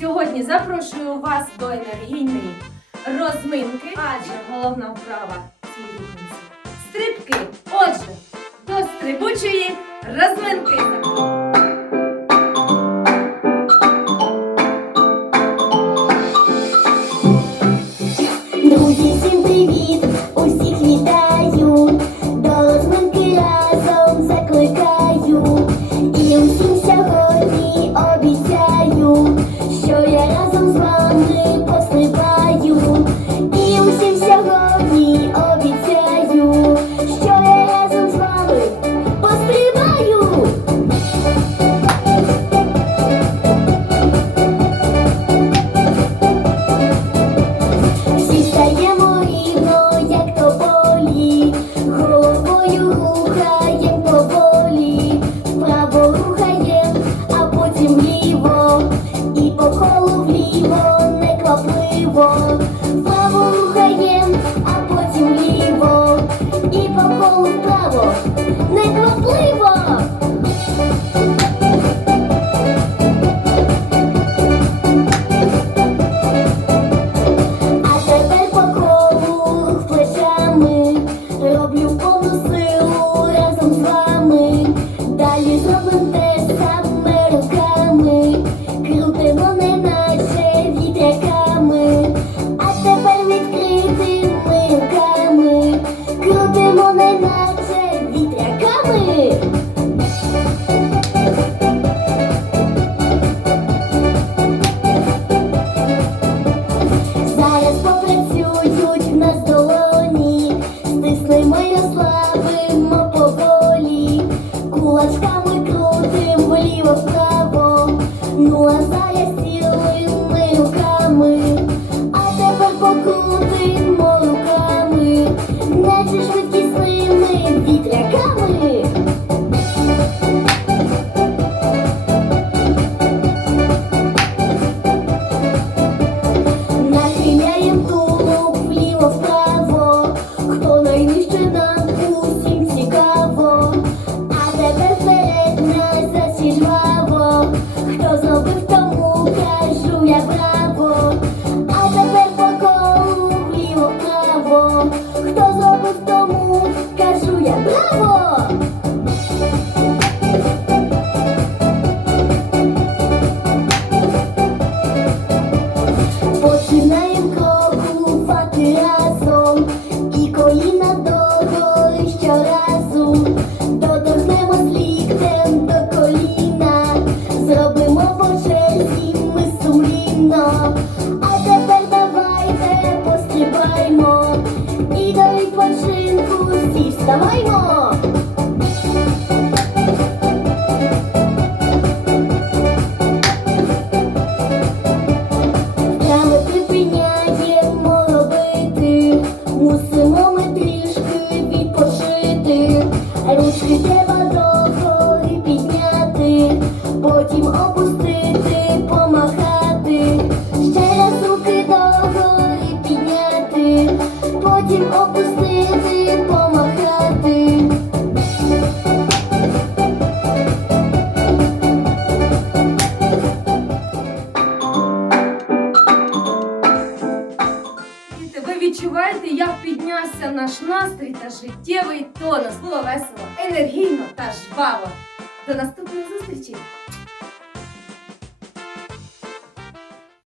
Сьогодні запрошую вас до енергійної розминки, адже головна вправа цієї стрибки. Отже, до стрибучої розминки. Krzyżuje prawo Даваймо! Та припиняємо робити, мусимо ми трішки відпочити, ручки треба до. відчуваєте, як піднявся наш настрій та життєвий тонус. Було весело, енергійно та жваво. До наступної зустрічі!